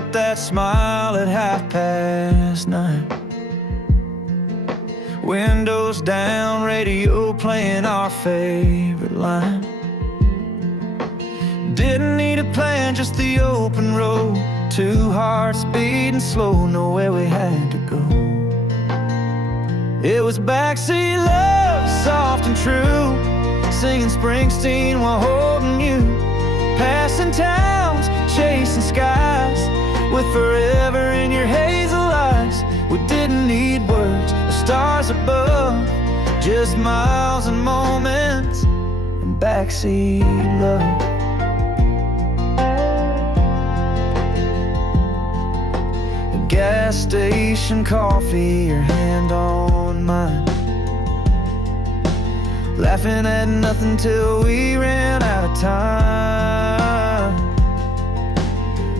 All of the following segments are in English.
get that smile at 9:30. Windows down, radio playing our favorite line. Didn't need a plan, just the open road. Two hearts beating slow, nowhere we had to go. It was backseat love, soft and true, singing Springsteen while holding you. Passing towns, chasing skies, with forever in your hazel eyes. We didn't need words or stars above, just miles and moments and backseat love. Gas station coffee, your hand on mine, laughing at nothing till we ran out of time.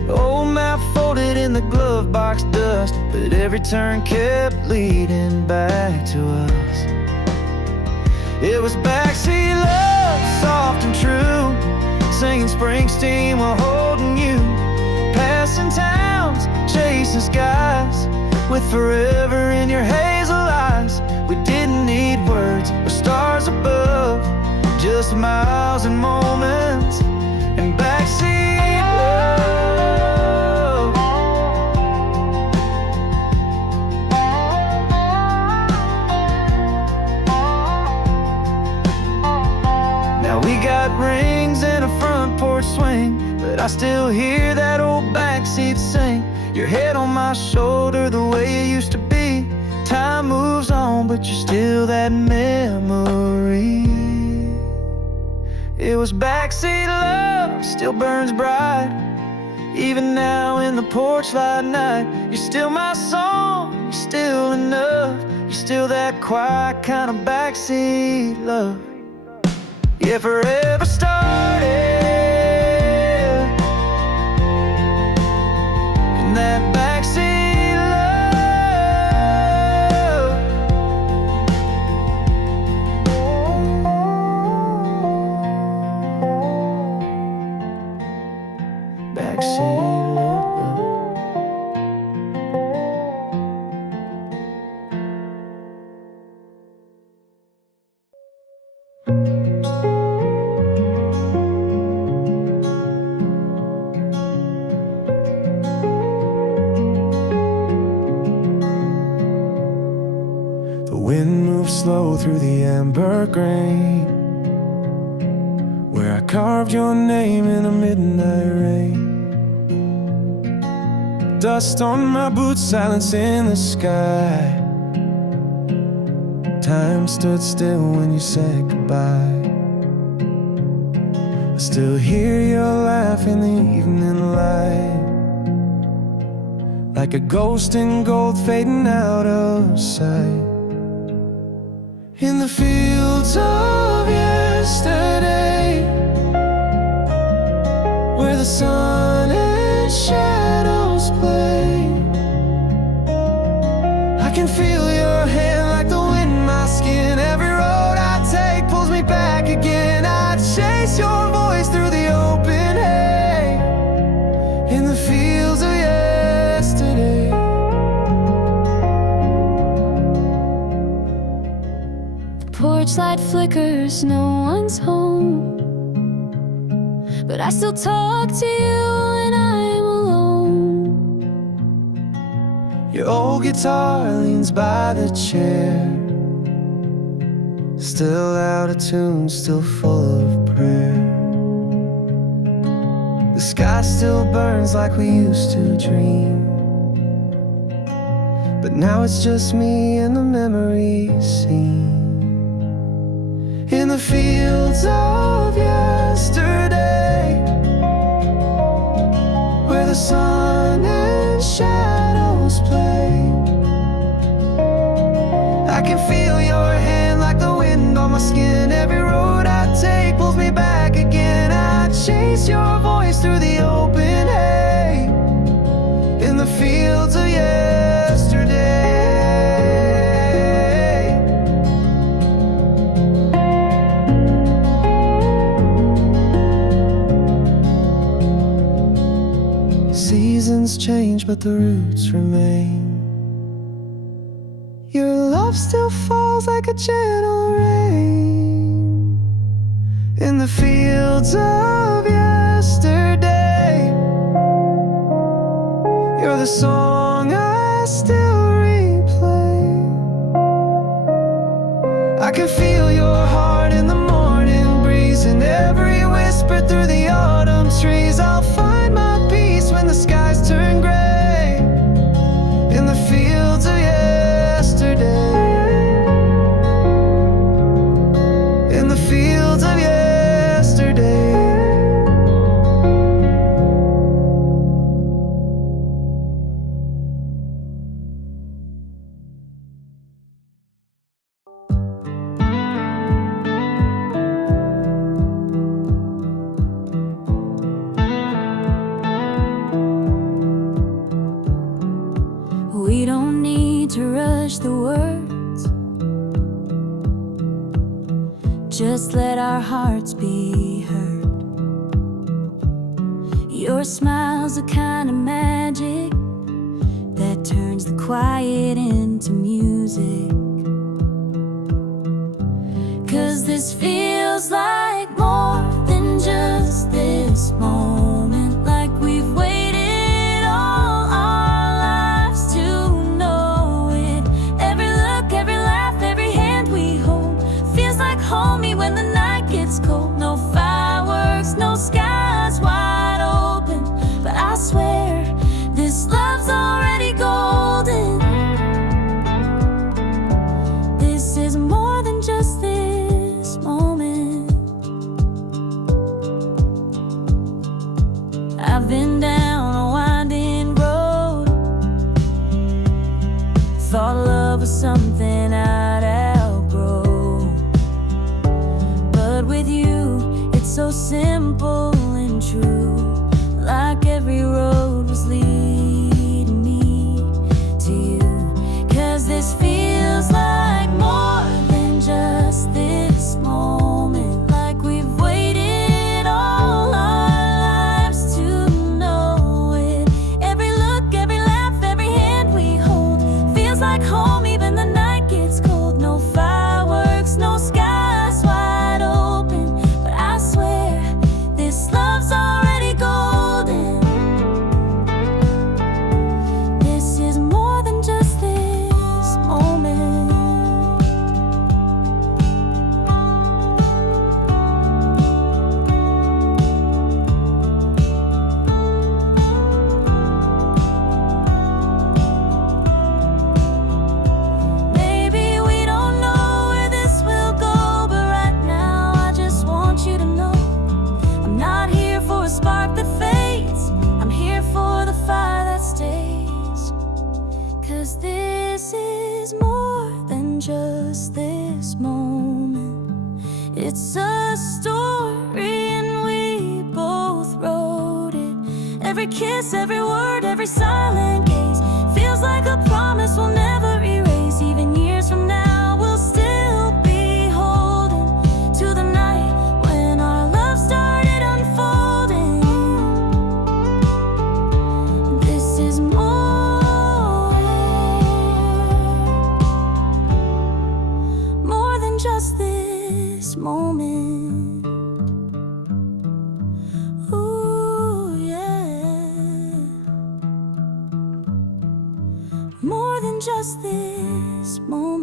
Old map folded in the glove box dust, but every turn kept leading back to us. It was backseat love, soft and true, singing Springsteen while holding you. Passing towns, chasing skies, with forever in your hazel eyes. We didn't need words or stars above, just miles and moments and backseat love. Now we got rings and a front porch swing, but I still hear that old backseat sing. Your head on my shoulder the way it used to be. Time moves on, but you're still that memory. It was backseat love, still burns bright, even now in the porch light night. You're still my song, you're still enough. You're still that quiet kind of backseat love. Yeah, forever started that backseat love. Backseat love. Wind moves slow through the amber grain, where I carved your name in a midnight rain. Dust on my boots, silence in the sky. Time stood still when you said goodbye. I still hear your laugh in the evening light, like a ghost in gold fading out of sight. In the fields of yesterday, where the sun and shadows play, I can feel your hand like the wind in my skin. Every road I take pulls me back again. I chase your voice through the open hay, in the fields of yesterday. Porch light flickers, no one's home, but I still talk to you when I'm alone. Your old guitar leans by the chair, still out of tune, still full of prayer. The sky still burns like we used to dream, but now it's just me and the memories seen. In the fields of yesterday, where the sun and shadows play, I can feel your hand like the wind on my skin. Every road I take pulls me back again. I chase your voice through the open hay, in the fields of yesterday. Seasons change, but the roots remain. Your love still falls like a gentle rain in the fields of yesterday. You're the song I still replay. I can feel your heart in the morning breeze, and every whisper through the autumn trees. I'll find my peace when the skies turn gray in the fields of yesterday. In the fields of yesterday. We don't need to rush the words, just let our hearts be heard. Your smile's a kind of magic that turns the quiet into music. 'Cause this feels like more than just this moment, like we've waited all our lives to know it. Every look, every laugh, every hand we hold feels like homey when the night gets cold. No fireworks, no skies wide open, but I swear this love's already golden. This is more than just this moment. I've been down a winding road, thought love was something I'd outgrow, but with you it's so simple and true, like every road was leading me to you. 'Cause this feels like more than just this moment, like we've waited all our lives to know it. Every look, every laugh, every hand we hold feels like home even the night gets cold. No fireworks, no skies wide open, but I swear this love's already golden. This is more than just this moment. Maybe we don't know where this will go, but right now I just want you to know I'm not here for a spark that fades, I'm here for the fire that stays. 'Cause this is more than just this moment. It's a story and we both wrote it. Every kiss, every word, every silent gaze feels like a promise we'll never erase. Even years from now we'll still be holding to the night when our love started unfolding. This is more than just this moment. Ooh, yeah. More than just this moment.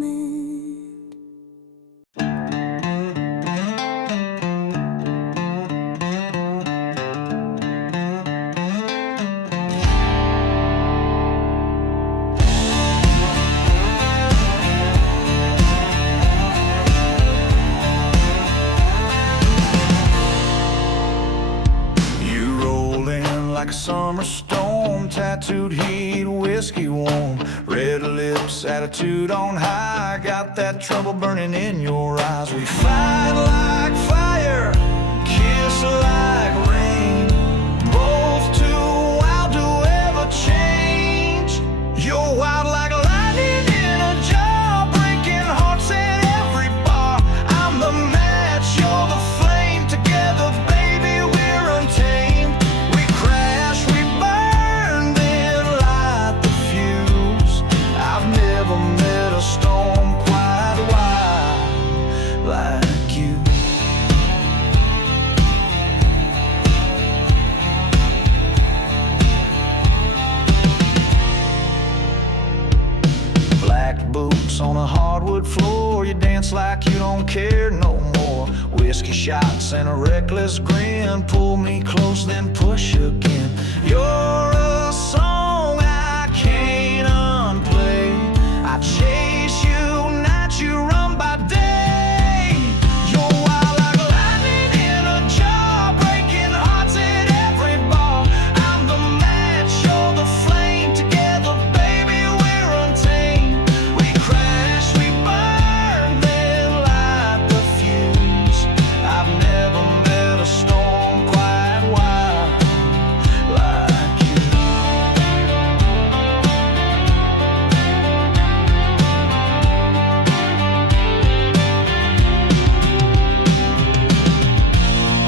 You roll in like a summer storm, tattooed heat, whiskey warm, red lips, attitude on high. Got that trouble burning in your eyes. We fight like fire, kiss like rain, both too wild to ever change. You're wild like lightning in a jar, breaking hearts at every bar. I'm the match, you're the flame. Together, baby, we're untamed. We crash, we burn, on a hardwood floor. You dance like you don't care no more. Whiskey shots and a reckless grin. Pull me close, then push again. You're a song I can't unplay. I chase you night, you run by day. You're wild like lightning in a jar, breaking hearts at every bar. I'm the match, you're the flame. Together, baby, we're untamed. We crash, we burn, then light the fuse. I've never met a storm quite wild like you.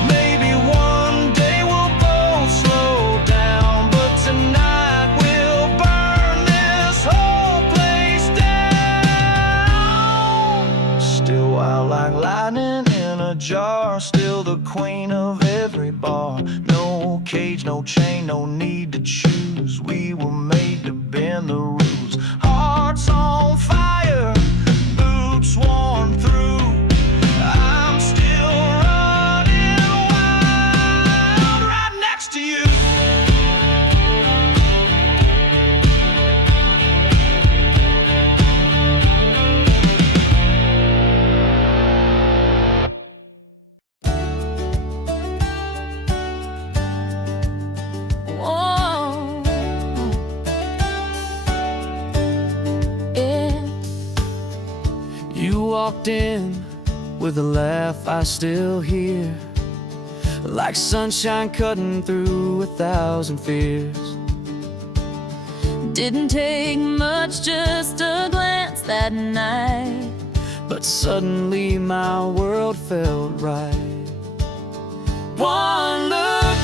Maybe one day we'll both slow down, but tonight we'll burn this whole place down. Still wild like lightning in a jar, still the queen of every bar. No cage, no chain, no need to choose. We were made to bend the rules. Hearts on fire, boots worn through. I'm still running wild right next to you. Whoa. Yeah. You walked in with a laugh I still hear, like sunshine cutting through 1,000 fears. Didn't take much, just a glance that night. But suddenly my world felt right. One look,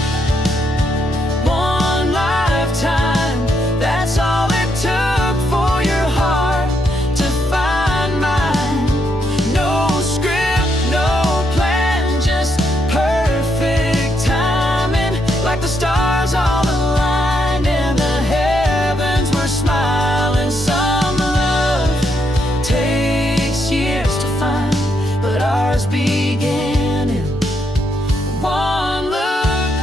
one lifetime, that's all it took for your heart to find mine. No script, no plan, just perfect timing. Like the stars all aligned and the heavens were smiling. Some love takes years to find, but ours began in one look.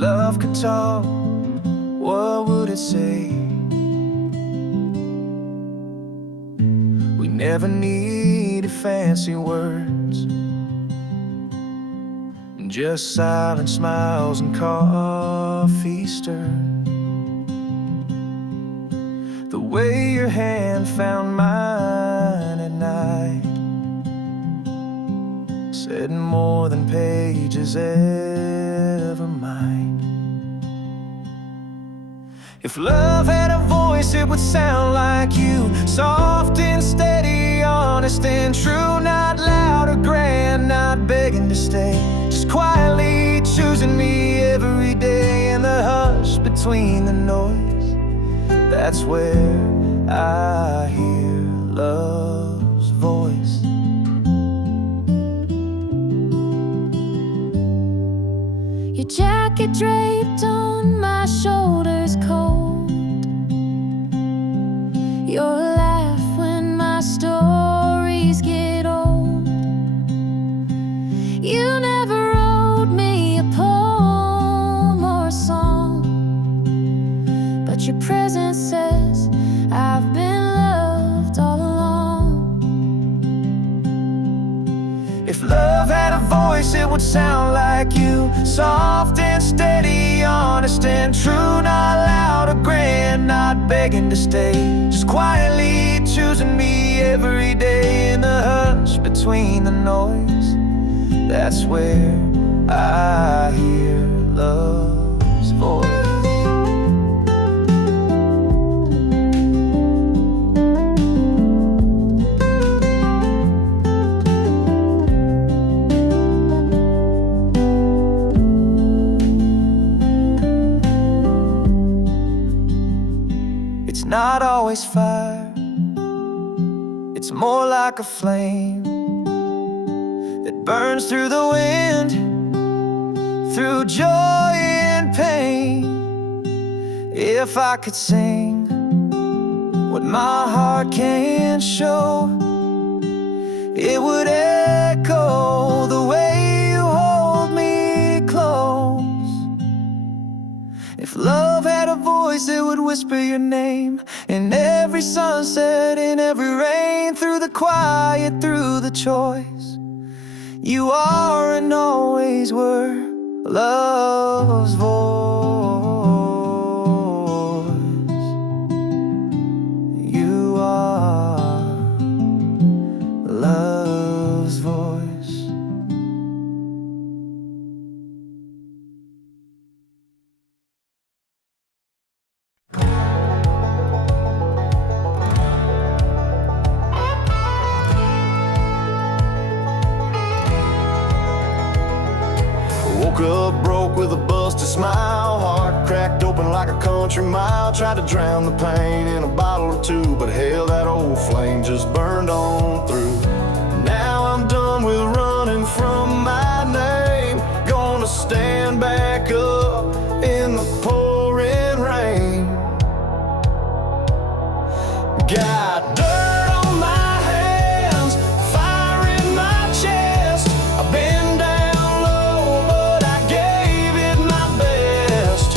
love could talk, what would it say? We never needed fancy words, just silent smiles and coffee stirred. The way your hand found mine at night said more than pages ever might. If love had a voice, it would sound like you, soft and steady, honest and true, not loud or grand, not begging to stay, just quietly choosing me every day. In the hush between the noise, that's where I hear love's voice. Your jacket draped on my shoulders cold, your laugh when my stories get old. You never wrote me a poem or a song, but your presence says I've been loved all along. If love had a voice, it would sound like you, soft and steady, honest and true, not loud or grand, not begging to stay, just quietly choosing me every day. In the hush between the noise, that's where I hear love's voice. It's not always fire, it's more like a flame that burns through the wind, through joy and pain. If I could sing what my heart can't show, it would echo the way you hold me close. If love had a voice, it would whisper your name in every sunset, in every rain, through the quiet, through the choice. You are and always were love's voice. You are love's voice. Woke up broke with a busted smile, heart cracked open like a country mile. Tried to drown the pain in a bottle or two, but hell, that old flame just burned on through. Now I'm done with running from my name, gonna stand back up in the pouring rain. Got dirt on my hands, fire in my chest. I've been down low, but I gave it my best.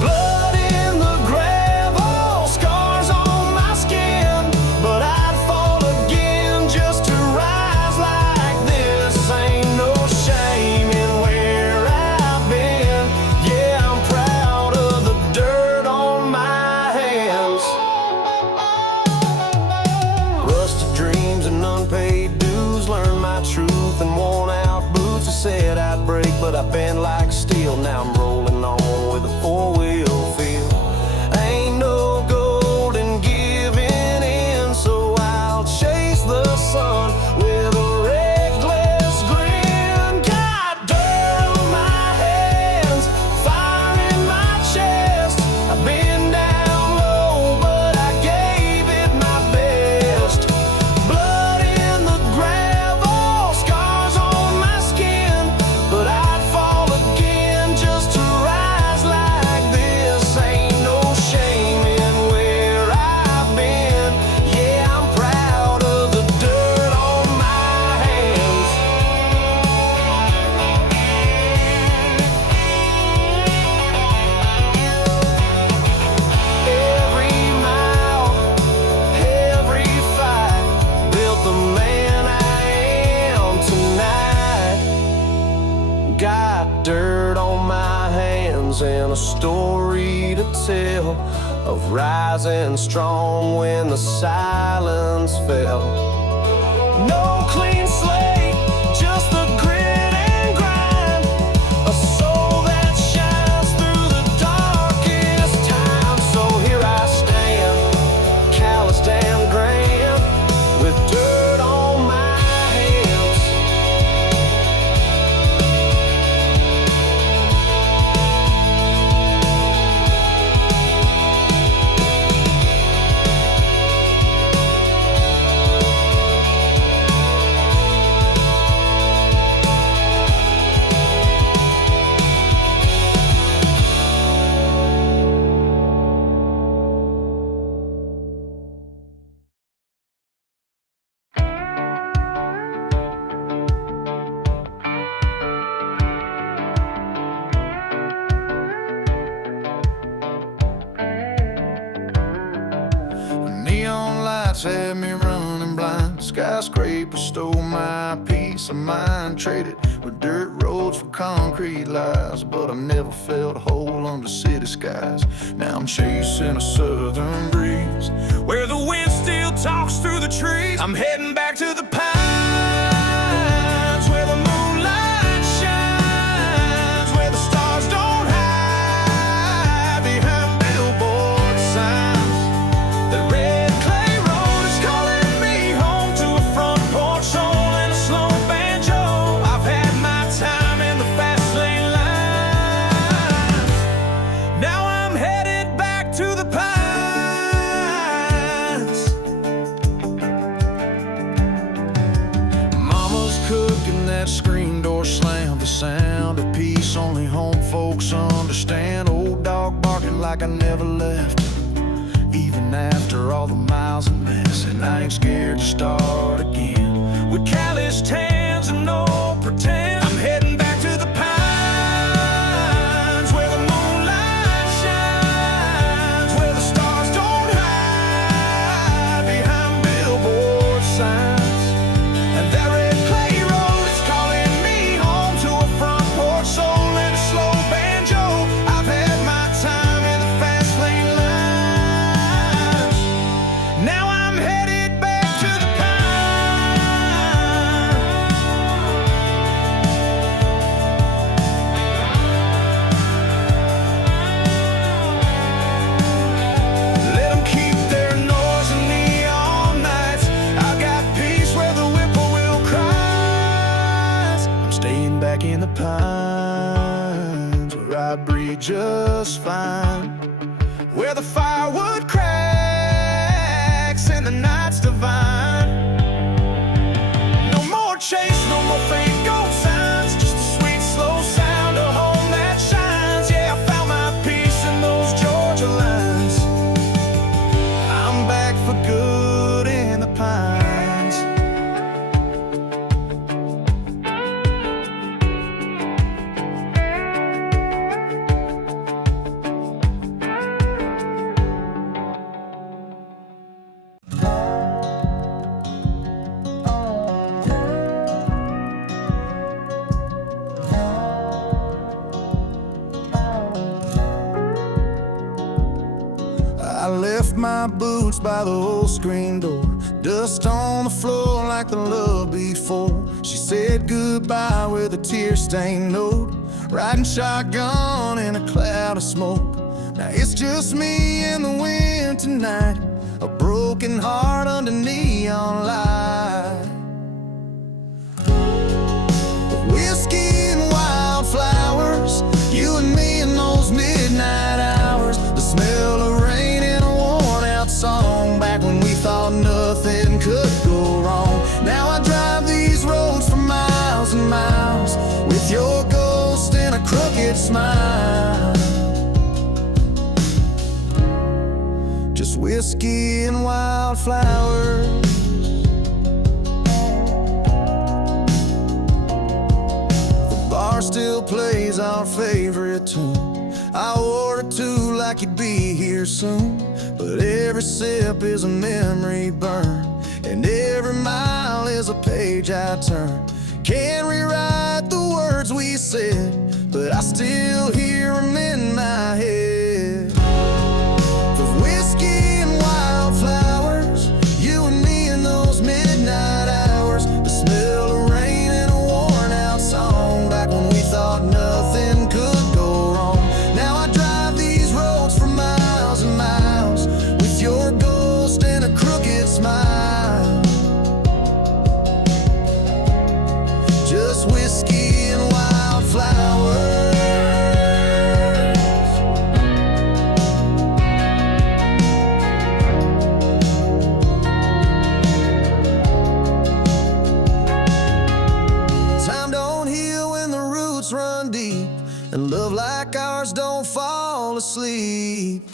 Blood in the gravel, scars on my skin, but I'd fall again just to rise like this. Ain't no shame in where I've been. Yeah, I'm proud of the dirt on my hands. Rusted dreams and unpaid dues, learned my truth and worn out boots. I said I'd break, but I bend like steel. Now I'm rolling on with a four-wheel feel. Ain't no gold in giving in, so I'll chase the sun with a reckless grin. Got dirt on my hands, fire in my chest. I've been down low, but I gave it my best. Blood in the gravel, scars on my skin, but I'd fall again just to got dirt on my hands and a story to tell of rising strong when the silence fell. No clean slate, just the grit and grind, a soul that shines through the darkest time. So here I stand, calloused and grand, with dirt on my hands. Neon lights had me running blind. Skyscrapers stole my peace of mind. Traded with dirt roads for concrete lies, but I never felt whole under city skies. Now I'm chasing a southern breeze, where the wind still talks through the trees. I'm heading back to the pines, where the moonlight shines, where the stars don't hide behind billboard signs. The red clay road is calling me home to a front porch soul and a slow banjo. I've had my time in the fast lane line. Now I'm headed back to the pines. Mama's cooking, that screen door slammed. The sound of peace only home folks understand. Old dog barking like I never left, even after all the miles and mess. And I ain't scared to start again, with calloused hands and no pretend. I'm heading back to the pines, where the moonlight shines, where the stars don't hide behind billboard signs. And that red clay road is calling me home to a front porch soul and a slow banjo. I've had my time in the fast lane line. Now I'm headed back to the pines. Let them keep their noise and neon nights. I got peace where the whippoorwill cries. I'm staying back in the pines, where I breathe just fine, where the firewood cracks and the night's divine. No more chase, no more fake gold signs, just a sweet slow sound of home that shines. Yeah, I found my peace in those Georgia lines. I'm back for good in the pines. I left my boots by the old screen door, dust on the floor like the love before. She said goodbye with a tear-stained note, riding shotgun in a cloud of smoke. Now it's just me and the wind tonight, a broken heart under neon light. Whiskey and wildflowers, you and me in those midnight hours. The smell of rain in a worn-out song, back when we thought nothing could go wrong. Now I drive these roads for miles and miles, with your ghost and a crooked smile. Just whiskey and wildflowers. Bar still plays our favorite tune. I ordered two like you'd be here soon, but every sip is a memory burn, and every mile is a page I turn. Can't rewrite the words we said, but I still hear them in my head. The whiskey and wildflowers, you and me in those midnight hours. The smell of rain and a worn out song, back when we thought nothing could go wrong. Now I drive these roads for miles and miles, with your ghost and a crooked smile. Just whiskey and wildflowers. Time don't heal when the roots run deep, and love like ours don't fall asleep.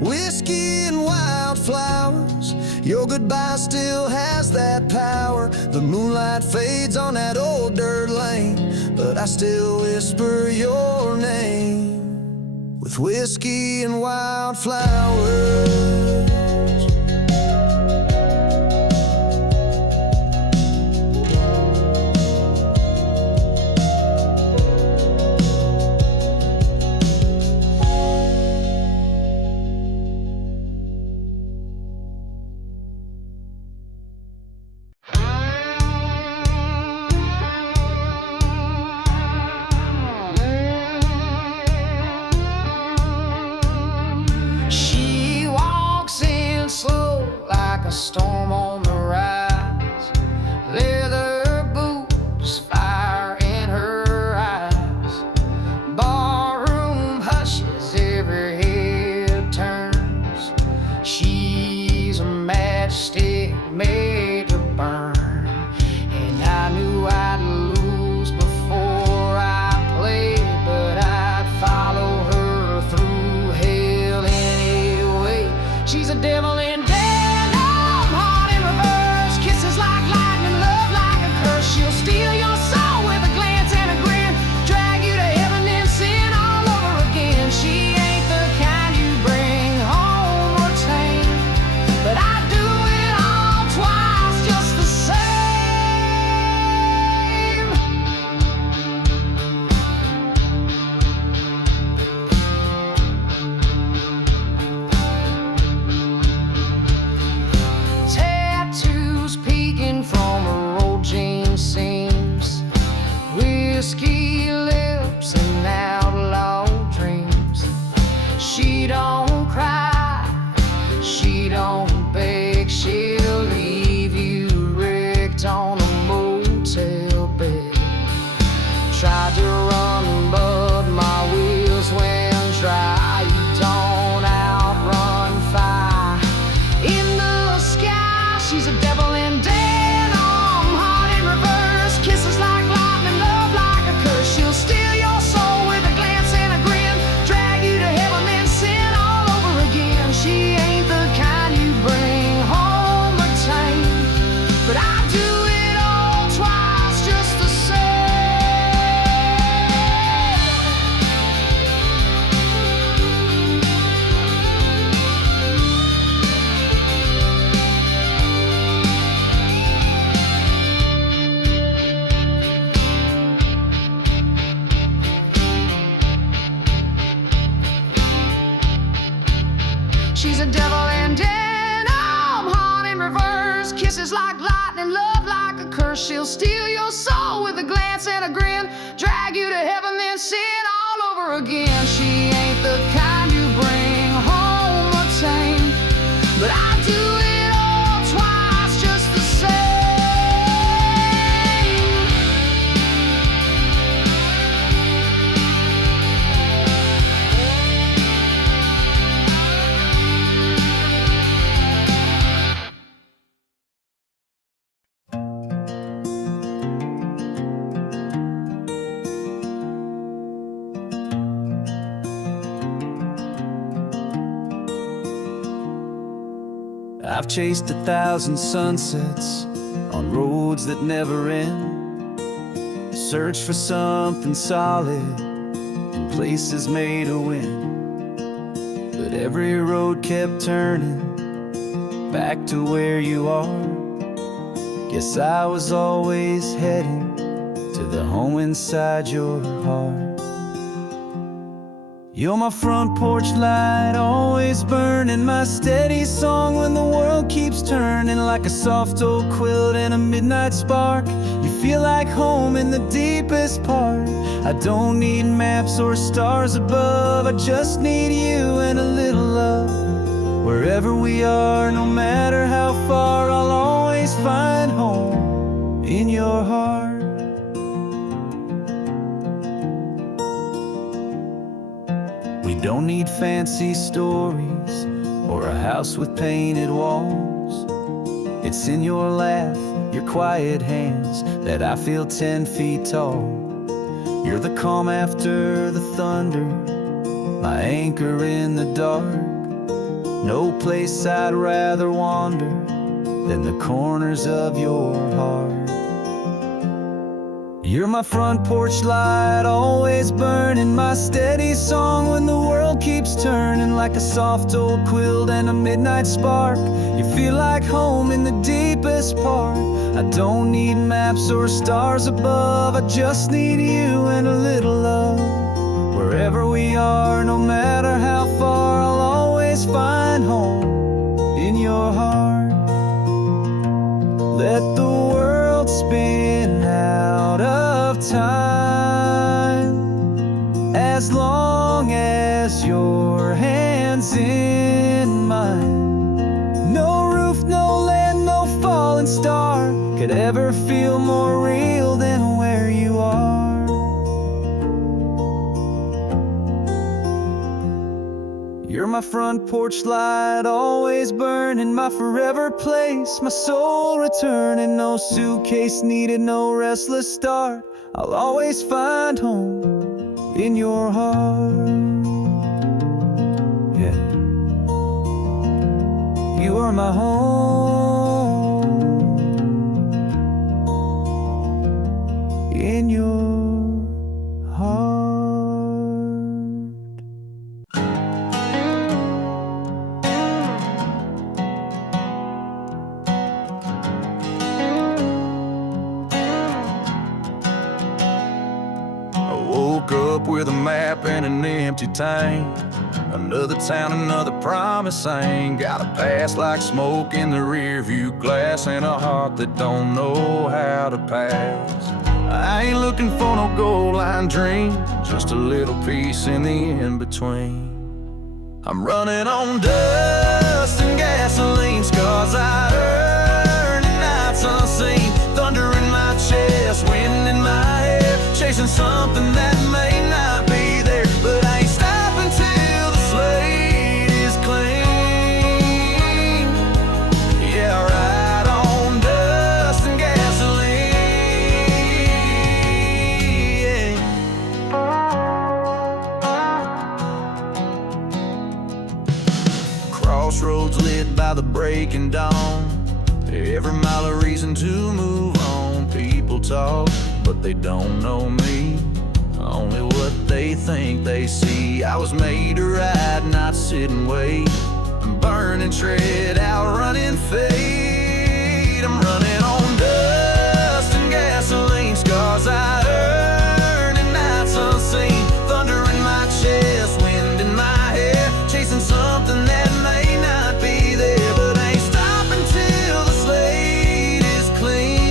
Whiskey and wildflowers, your goodbye still has that power. The moonlight fades on that old dirt lane, but I still whisper your name. With whiskey and wildflowers. She walks in slow like a storm on the rise. Leather boots, fire in her eyes. Barroom hushes, every head turns. She's a matchstick made to burn, and I knew I'd lose before I played, but I'd follow her through hell anyway. She's a devil in denim, heart in reverse, kisses like lightning, love like a curse. She'll steal your soul with a glance and a grin, drag you to heaven and sin all over again. She ain't the kind you bring home or tame, but I do it all twice just the same. Tattoos peeking from her old jean seams, whiskey lips and outlaw dreams. She don't cry, she don't beg, she'll leave you wrecked on a motel bed. Tried to run, but my wheels went dry. You don't outrun fire in the sky. She's a devil in denim, heart in reverse, kisses like lightning, love like a curse. She'll steal your soul with a glance and a grin, drag you to heaven then sin all over again. She ain't the kind you bring home or tame, but I do it all twice just the same. She's a devil in denim, heart in reverse, kisses like lightning, love like a curse. She'll steal your soul with a glance and a grin, drag you to heaven then sin all over again. She ain't the kind you bring home or tame, but I do it all twice just the same. I've chased 1,000 sunsets on roads that never end, searched for something solid in places made of wind. But every road kept turning back to where you are. Guess I was always heading to the home inside your heart. You're my front porch light, always burning, my steady song when the world keeps turning, like a soft old quilt and a midnight spark. You feel like home in the deepest part. I don't need maps or stars above, I just need you and a little love. Wherever we are, no matter how far, I'll always find home in your heart. We don't need fancy stories or a house with painted walls. It's in your laugh, your quiet hands, that I feel 10 feet tall. You're the calm after the thunder, my anchor in the dark. No place I'd rather wander than the corners of your heart. You're my front porch light, always burning, my steady song when the world keeps turning, like a soft old quilt and a midnight spark. You feel like home in the deepest part. I don't need maps or stars above, I just need you and a little love. Wherever we are, no matter how far, I'll always find home in your heart. Let the world spin out of time, as long as your hand's in mine. No roof, no land, no falling star could ever feel more real than where you are. You're my front porch light, always burning, my forever place, my soul returning. No suitcase needed, no restless start, I'll always find home in your heart. Yeah, you are my home in your heart. Woke up with a map and an empty tank. Another town, another promise I ain't. Got a past like smoke in the rearview glass, and a heart that don't know how to pass. I ain't looking for no gold line dream, just a little piece in the in-between. I'm running on dust and gasoline, scars I earned in nights unseen. Thunder in my chest, wind in my hair, chasing something that may not be there. But I ain't stopping till the slate is clean. Yeah, I ride on dust and gasoline. Crossroads lit by the breaking dawn, every mile a reason to move on. People talk, but they don't know me, only what they think they see. I was made to ride, not sit and wait. I'm burning tread, outrunning fate. I'm running on dust and gasoline, scars I earned in nights unseen. Thunder in my chest, wind in my hair, chasing something that may not be there. But I ain't stopping till the slate is clean.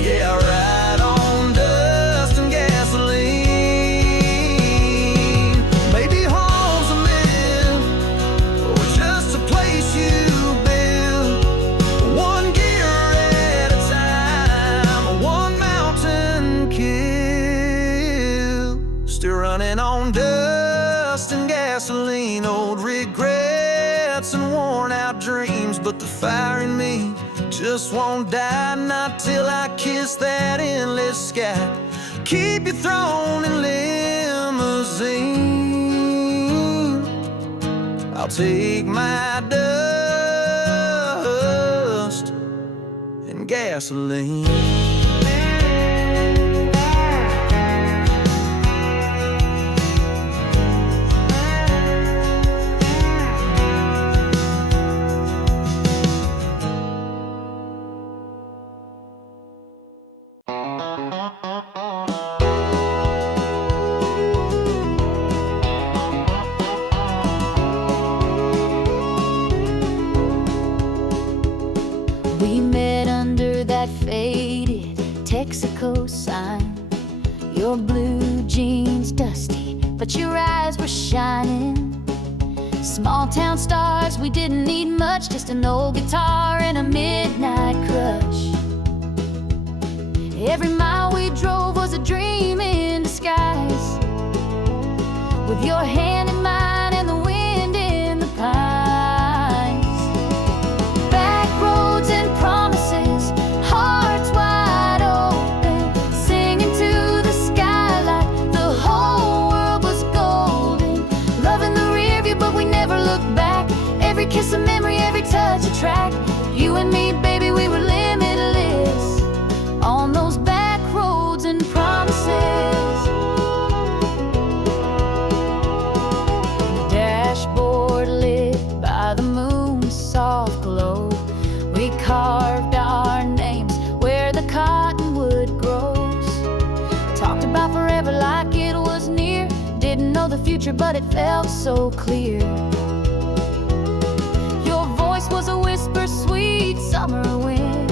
Yeah, I ride on dust and gasoline. Maybe home's a myth, or just a place you build, one gear at a time, one mountain kill. Still running on dust and gasoline, old regrets and worn out dreams. But the fire in me just won't die, not till I kiss that endless sky. Keep you thrown in limousine, I'll take my dust and gasoline. cosign. Your blue jeans dusty, but your eyes were shining. Small town stars, we didn't need much, just an old guitar and a midnight crush. Every mile we drove was a dream in disguise, with your hand in mine and the wind in the pines. Back roads and promises, hearts wide open, singing to the sky like the whole world was golden. Loving the rear view, but we never looked back. Every kiss a memory, every touch a track. You and me, baby, we were limitless on those back roads and promises. Dashboard lit by the moon's soft glow, we carved our names where the cottonwood grows. Talked about forever like it was near. Didn't know the future, but it felt so clear. Your voice was a whisper, sweet summer wind.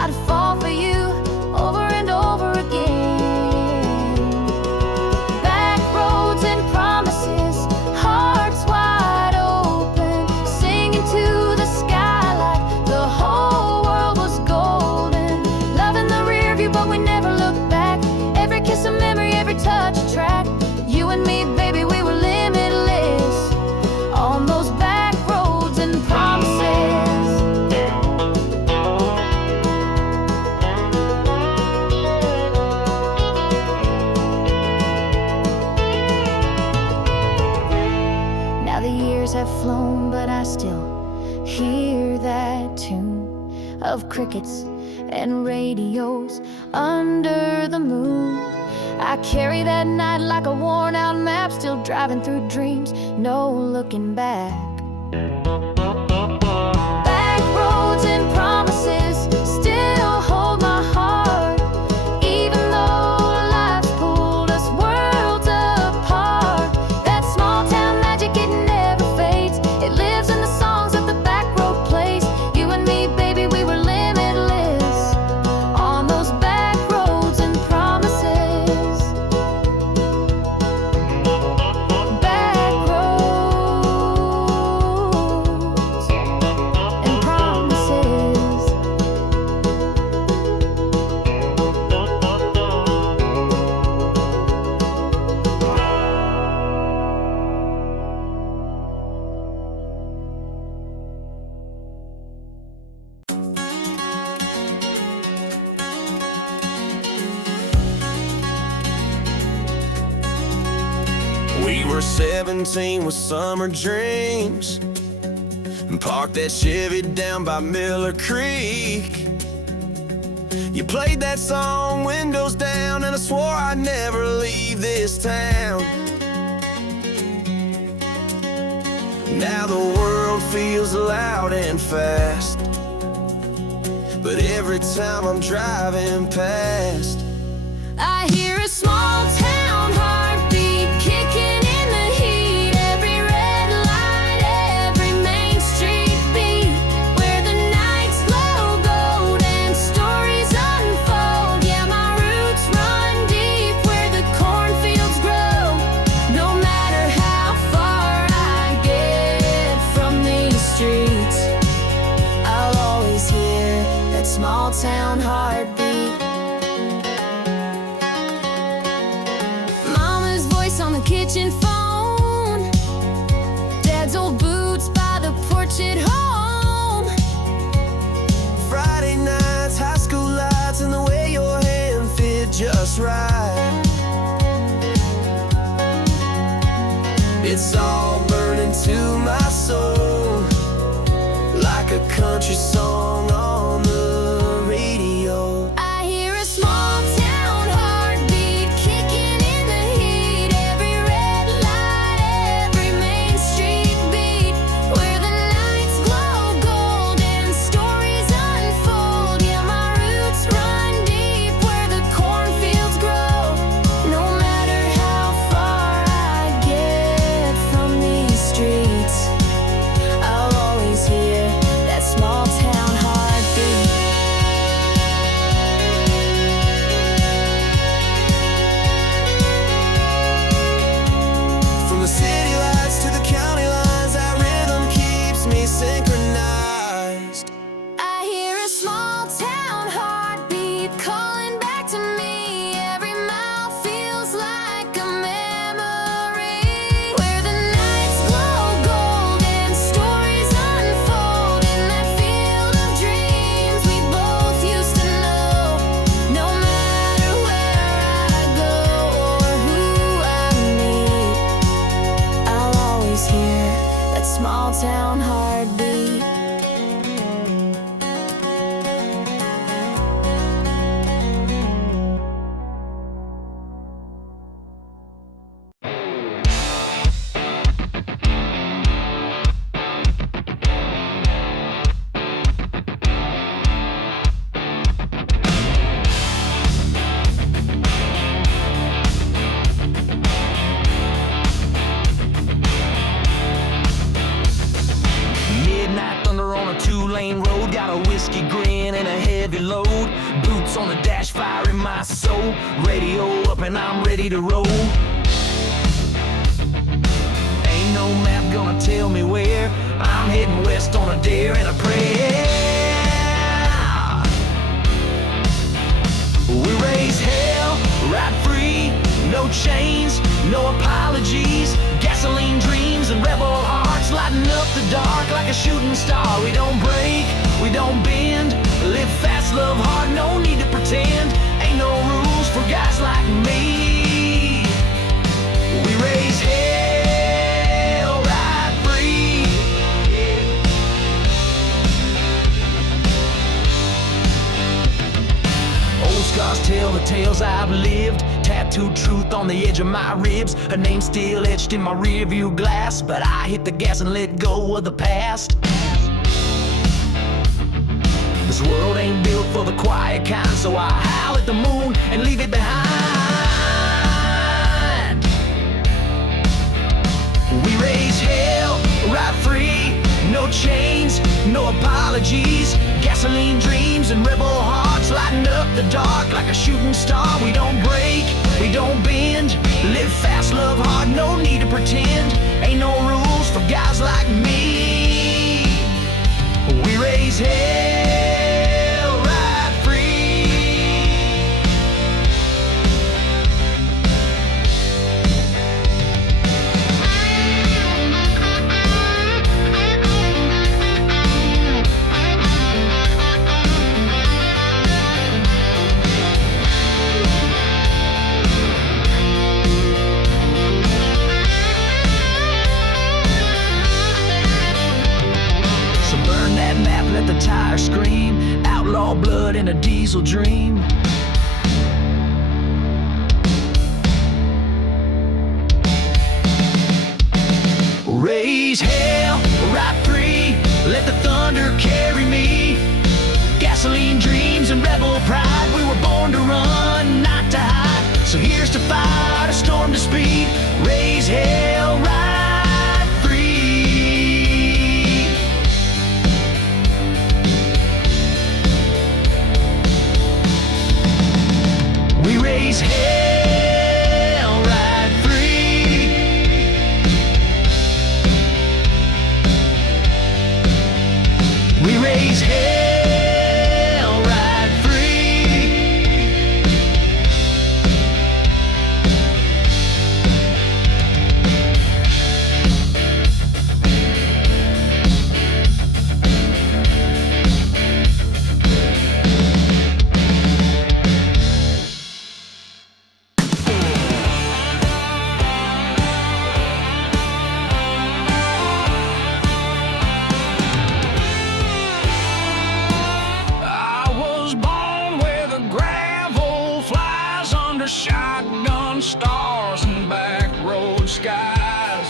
I'd fall for you over and over again. Back roads and promises, hearts wide open, singing to the sky like the whole world was golden. Loving the rear view, but we never looked back. Every kiss a memory, every touch a track. You and me, baby, we were limitless on those back roads and promises. Now the years have flown, but I still hear that tune of crickets and radios under the moon. I carry that night like a worn-out map, still driving through dreams, no looking back. Back roads and promises still hold my heart, even though life's pulled us worlds apart. That small town magic, it never fades. It lives in the songs of the back road plays. You and me, baby, we were limitless on those back roads and promises. Back roads and promises. We were 17 with summer dreams, and parked that Chevy down by Miller Creek. You played that song, windows down, and I swore I'd never leave this town. Now the world feels loud and fast, but every time I'm driving past, I hear a small town heartbeat kicking in the heat. Every red light, every main street beat, where the nights glow gold and stories unfold. Yeah, my roots run deep where the cornfields grow. No matter how far I get from these streets, I'll always hear that small town heartbeat. Mama's voice on the kitchen phone, Dad's old boots by the porch at home. Friday nights, high school lights, and the way your hand fit just right. It's all burning to my soul, like a country song on the radio. I hear a small town heartbeat kicking in the heat. Every red light, every main street beat, where the nights glow gold and stories unfold. Yeah, my roots run deep where the cornfields grow. No matter how far I get from these streets, I'll always hear that small town my soul. Radio up and I'm ready to roll. Ain't no map gonna tell me where. I'm heading west on a dare and a prayer. We raise hell, ride free, no chains, no apologies. Gasoline dreams and rebel hearts lighting up the dark like a shooting star. We don't break, we don't bend, live fast, love hard, no need to pretend. Ain't no rules for guys like me. We raise hell, ride free. Old scars tell the tales I've lived. Tattooed truth on the edge of my ribs. Her name still etched in my rearview glass. But I hit the gas and let go of the past. This world ain't built for the quiet kind, so I howl at the moon and leave it behind. We raise hell, ride free, no chains, no apologies. Gasoline dreams and rebel hearts lighting up the dark like a shooting star. We don't break, we don't bend, live fast, love hard, no need to pretend. Ain't no rules for guys like me. We raise hell, ride free. Let the tires scream, outlaw blood in a diesel dream. Raise hell, ride free, let the thunder carry me. Gasoline dreams and rebel pride, we were born to run, not to hide. So here's to fight, a storm to speed. Raise hell, ride free. We raise hell, ride free. We raise hell, ride free. Shotgun stars and back road skies.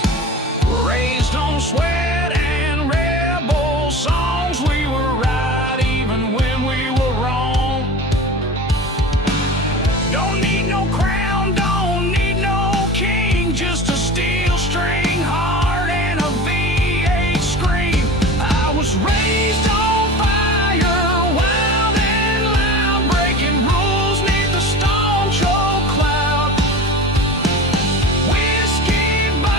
Raised on sweat and rebel songs. We were right even when we were wrong. Don't need no crown, don't need no king. Just a steel string heart and a V8 scream. I was raised on fire, wild and loud, breaking rules neath the stone choke cloud. Whiskey by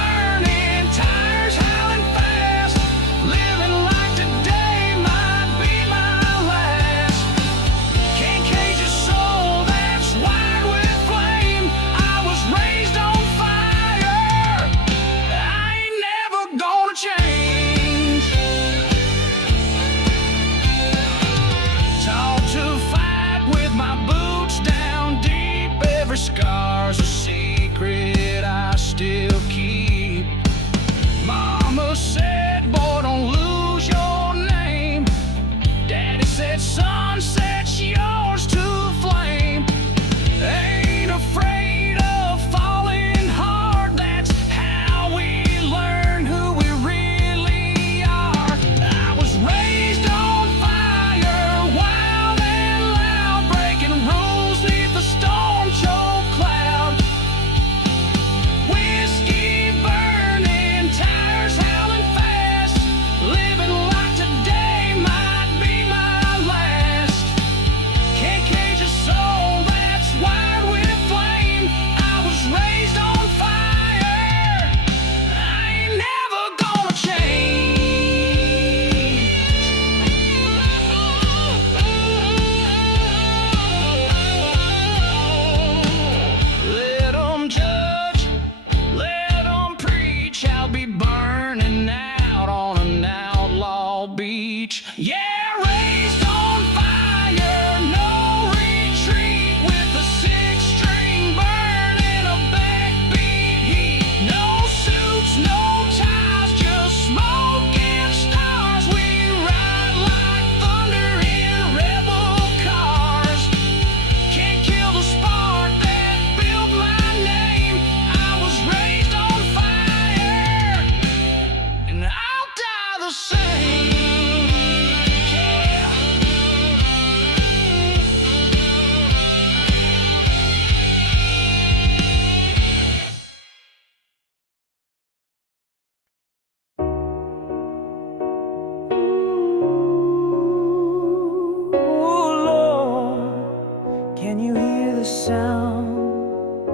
sound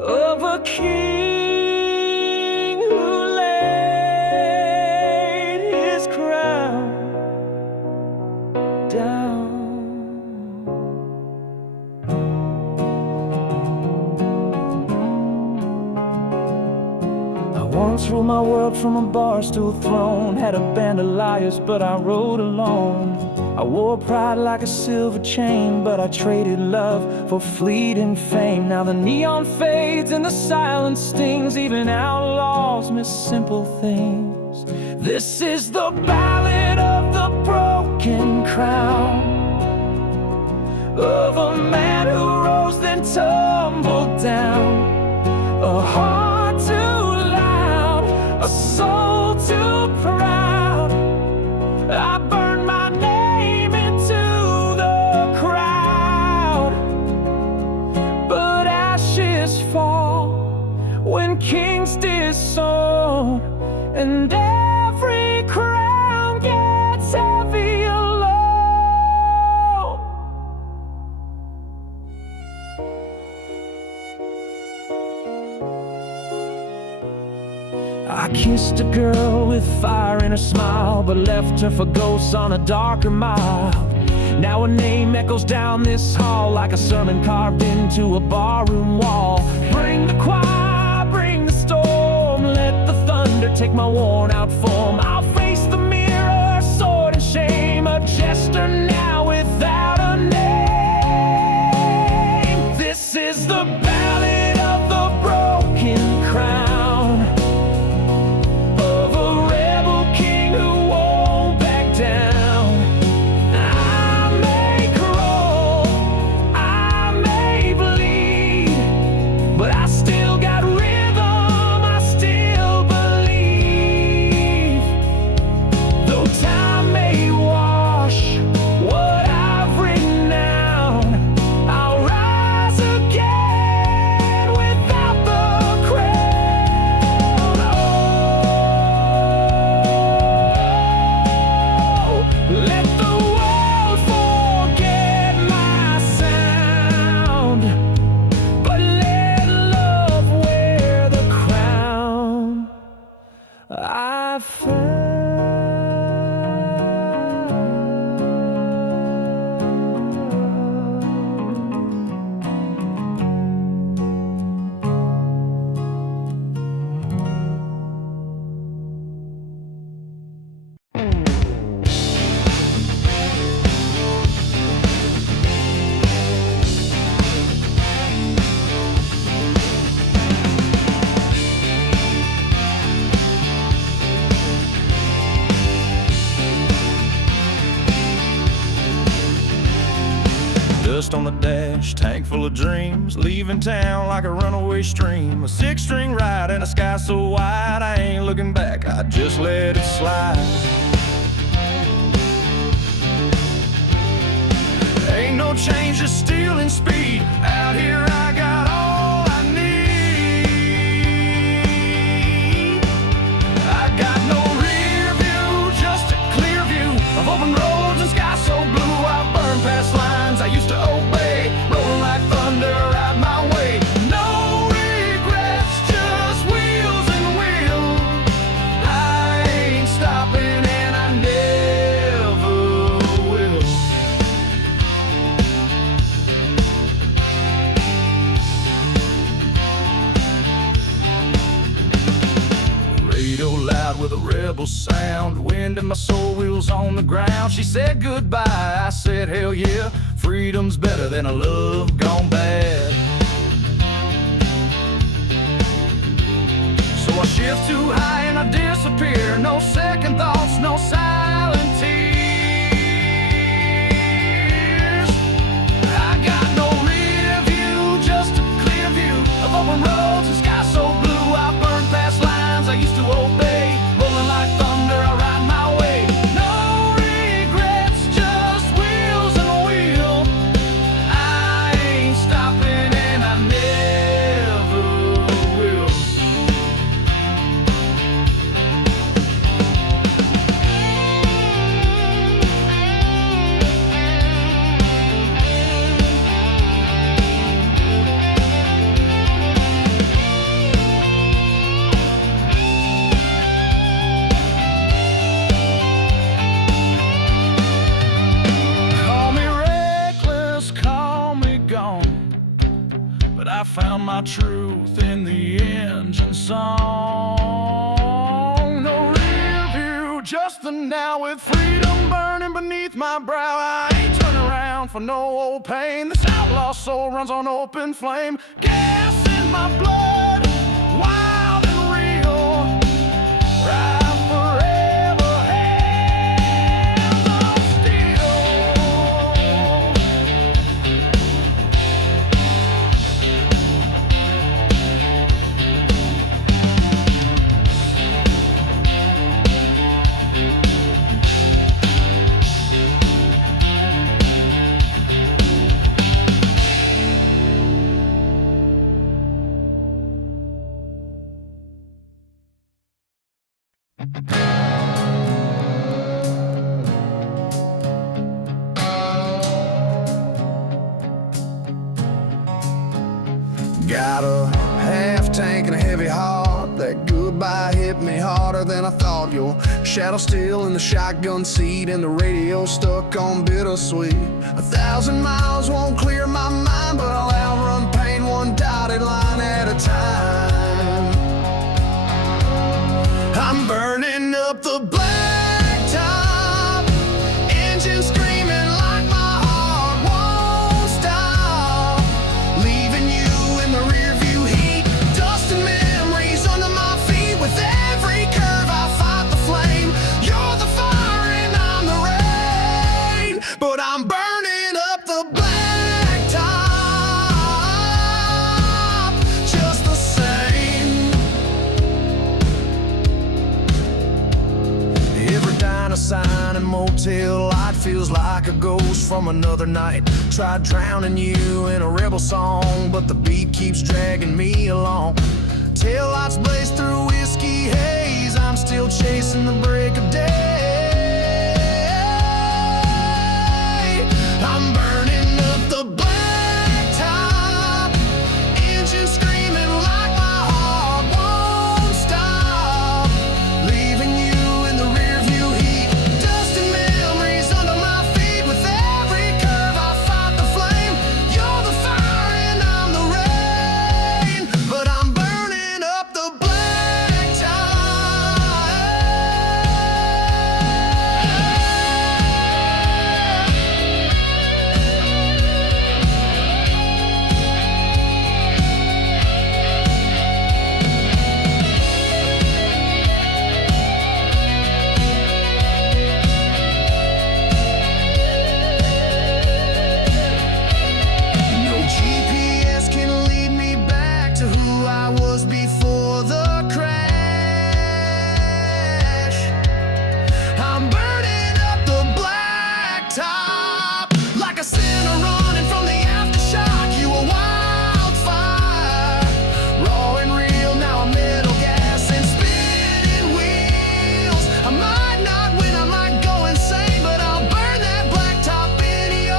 of a king who laid his crown down. I once ruled my world from a bar to a throne, had a band of liars, but I rode alone. I wore pride like a silver chain, but I traded love for fleeting fame. Now the neon fades and the silence stings, even outlaws miss simple things. This is the ballad of the broken crown, of a man who rose then tumbled down. A heart too loud, a soul too proud. I burned my name into the crowd, but ashes fall when kings disown, and every crown gets heavy alone. I kissed a girl with fire in her smile, but left her for ghosts on a darker mile. Now her name echoes down this hall like a sermon carved into a barroom wall. Bring the choir, bring the storm, let the thunder take my worn out form. I'll face the mirror, sword and shame, a jester now without a name. This is the ballad of the broken crown, of a rebel king who won't back down. I may crawl, I may bleed, but I still got rhythm, I still believe. Though time may wash what I've written down, I'll rise again without the crown. Oh, let the world forget my sound, but let love wear the crown I found. Dust on the dash, tank full of dreams, leaving town like a runaway stream. A six-string ride and a sky so wide, I ain't looking back, I just let it slide. Ain't no change, just stealing speed. Out here I got all I need. I got no rear view, just a clear view of open roads and sky so blue. I burn past lines I used to obey, rolling like thunder right my way. No regrets, just wheels and wheels. I ain't stopping and I never will. Radio loud with a rebel sound, wind in my soul, wheels on the ground. She said goodbye, I said hell yeah, freedom's better than a love gone bad. So I shift too high and I disappear, no second thoughts, no silent tears. I got no rear view, just a clear view of open roads and sky so blue. I burn past lines I used to obey, rolling like thunder I ride my way. No regrets, just wheels and a wheel. I ain't stopping but I found my truth in the engine song. No rear view, just the now with freedom burning beneath my brow. I ain't turning around for no old pain. This outlaw soul runs on open flame. Gas in my blood, wild and real. Ride forever, hands on steel. Got a half tank and a heavy heart. That goodbye hit me harder than I thought. Your shadow still in the shotgun seat, and the radio stuck on bittersweet. 1,000 miles won't clear my mind, but I'll outrun pain one dotted line at a time. I'm burning up the blacktop, engine screaming like my heart won't stop. Leaving you in the rear view heat, dust and memories under my feet. With every curve I fight the flame. You're the fire and I'm the rain, but I'm burning up the blacktop just the same. Every diner sign and motel light feels like a ghost from another night. Tried drowning you in a rebel song, but the beat keeps dragging me along. Taillights blaze through whiskey haze, I'm still chasing the break of day. I'm burning up the blacktop, engine screaming like my heart won't stop. Leaving you in the rear view heat, dust and memories under my feet. With every curve I fight the flame. You're the fire and I'm the rain, but I'm burning up the no GPS can lead me back to who I was before the crash. I'm burning up the blacktop like a sinner running from the aftershock. You a wildfire, raw and real. Now I'm metal gas and spinning wheels. I might not win, I might go insane, but I'll burn that blacktop in your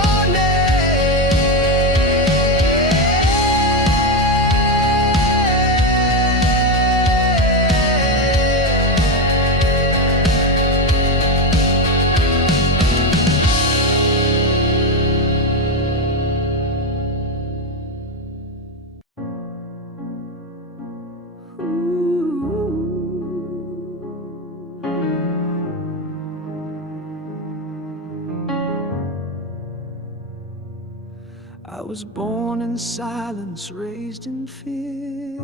I was born in silence, raised in fear,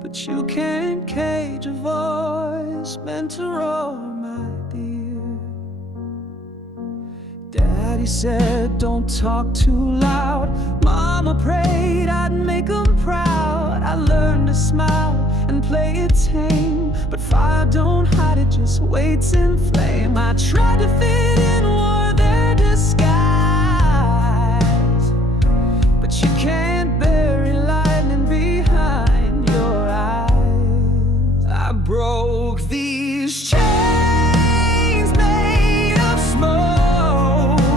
but you can't cage a voice meant to roar, my dear. Daddy said, don't talk too loud. Mama prayed I'd make 'em proud. I learned to smile and play it tame, but fire don't hide, it just waits in flame. I tried to fit in, wore their disguise, but you can't bury lightning behind your eyes. I broke these chains made of smoke.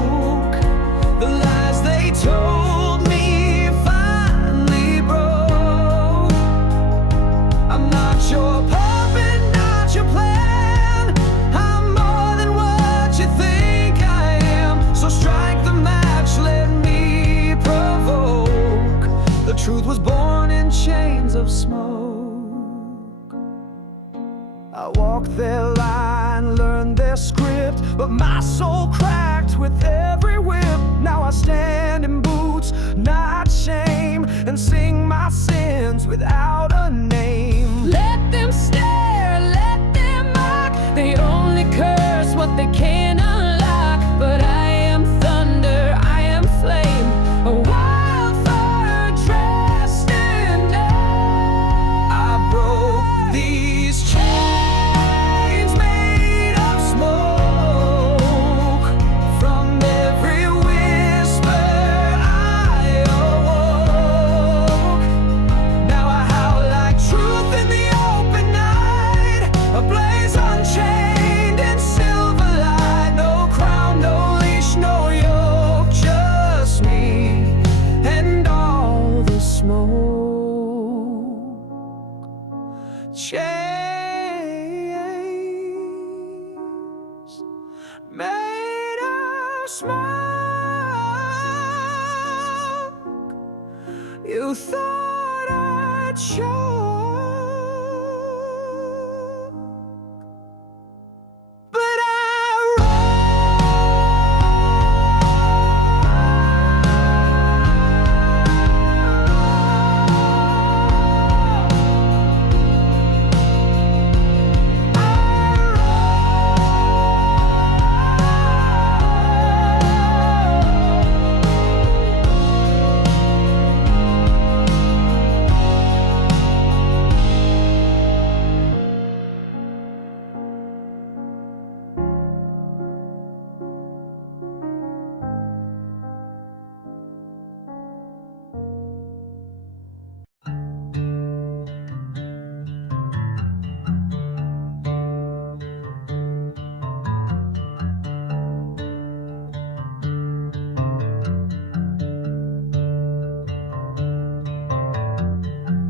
The lies they told me finally broke. I'm not your puppet, not your plan. I'm more than what you think I and sing my sins without a name. Let them stare, let them mock. They only curse what they can unlock. But I am thunder, I am flame, a wildfire dressed in air. I broke these chains made of smoke. From every whisper I awoke. Now I howl like truth in the open night, a blaze unchained in silver light. No crown, no leash, no yoke, just me and all the smoke. Chains made of smoke. You thought I'd choke, but I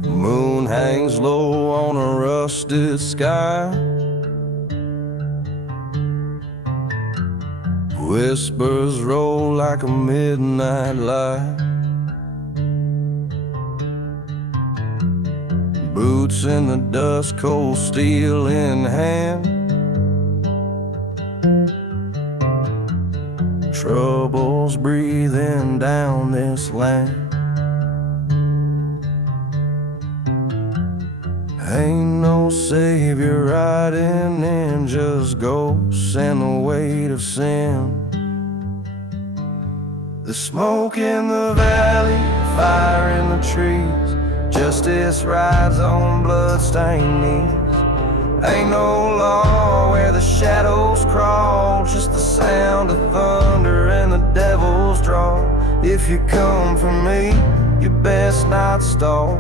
moon hangs low on a rusted sky. Whispers roll like a midnight light. Boots in the dust, cold steel in hand. Troubles breathing down this land. Ain't no savior riding in, just ghosts and the weight of sin. The smoke in the valley, fire in the trees. Justice rides on blood-stained knees. Ain't no law where the shadows crawl, just the sound of thunder and the devil's draw. If you come for me, you best not stall,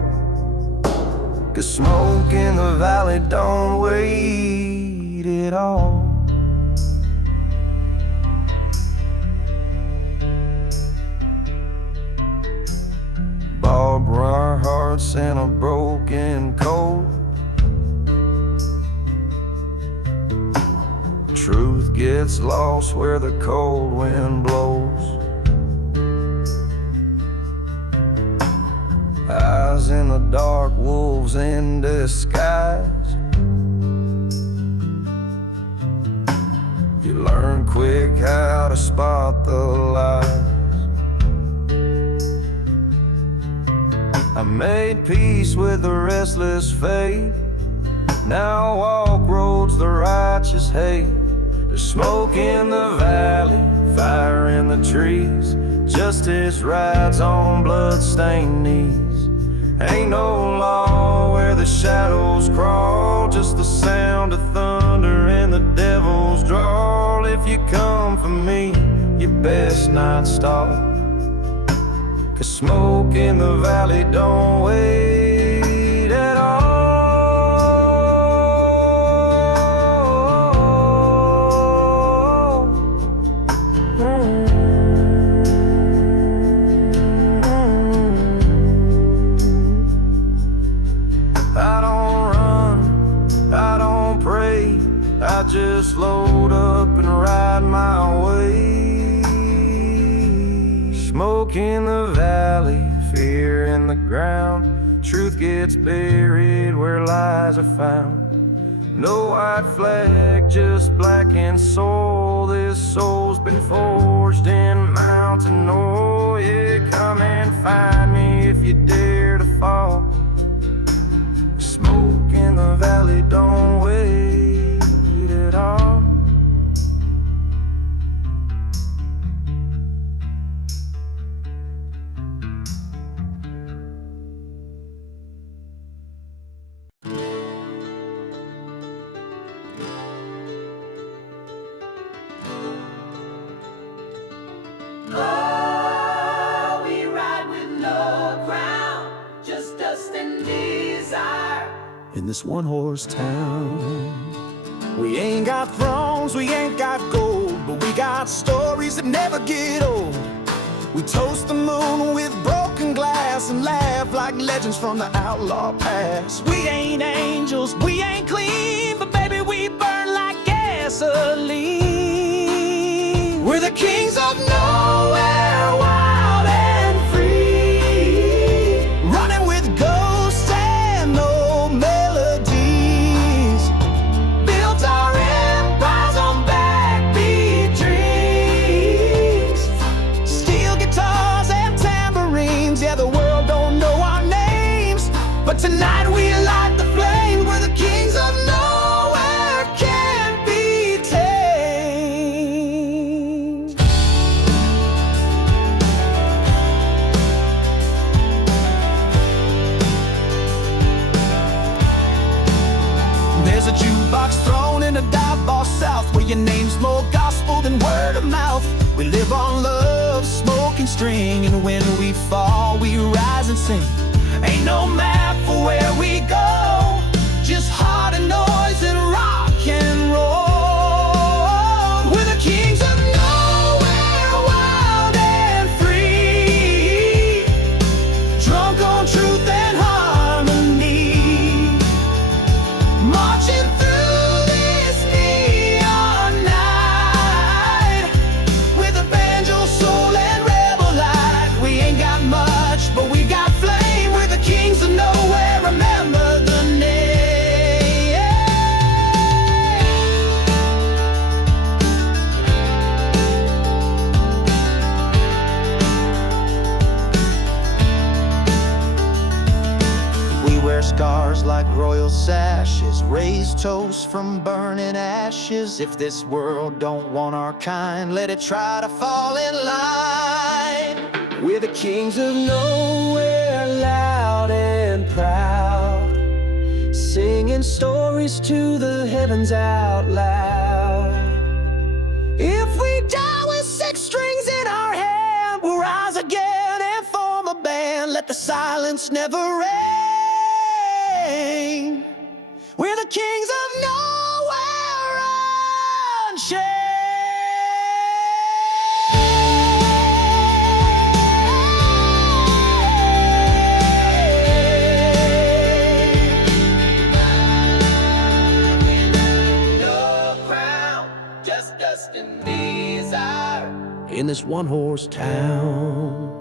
'cause smoke in the valley don't wait at all. Barbed wire hearts and a broken code. Truth gets lost where the cold wind blows. Eyes in the dark, wolves in disguise. You learn quick how to spot the lies. I made peace with the restless fate. Now I walk roads the righteous hate. There's smoke in the valley, fire in the trees. Justice rides on blood-stained knees. Ain't no law where the shadows crawl, just the sound of thunder and the devil's drawl. If you come for me, you best not stop, 'cause smoke in the valley don't wait at all. I don't run, I don't pray, I just load up and ride my way. Smoke in the valley, fear in the ground. Truth gets buried where lies are found. No white flag, just blackened soul. This soul's been forged in mountain. Oh yeah, come and find me if you dare. in this one-horse town. We ain't got thrones, we ain't got gold, but we got stories that never get old. We toast the moon with broken glass and laugh like legends from the outlaw past. We ain't angels, we ain't clean, but baby we burn like gasoline. We're the kings of nowhere, wild and free, running with ghosts and old melodies. Built our empires on backbeat dreams. Steel guitars and tambourines, yeah, the world don't know our names, but tonight we light the flame. We're the kings of nowhere, can't be tamed. There's a jukebox thrown in a dive bar south, where your name's more gospel than word of mouth. We live on love, smoke and string, and when we fall, we rise and sing. Ain't no map for where we go, just heart and noise and rock and roll. We're the kings of nowhere, wild and free, drunk on truth and harmony, marching through this neon night with a banjo, soul, and rebel light. We ain't got much, but we got flame. We're the kings of nowhere, remember the name. We wear scars like royal sashes, raise toasts from burning ashes. If this world don't want our kind, let it try to fall in line. We're the kings of nowhere, loud and proud, singing stories to the heavens out loud. If we die with 6 strings in our hand, we'll rise again and form a band. Let the silence never ring. We're the kings of nowhere, unchained. No crown, just dust and desire, in this one-horse town.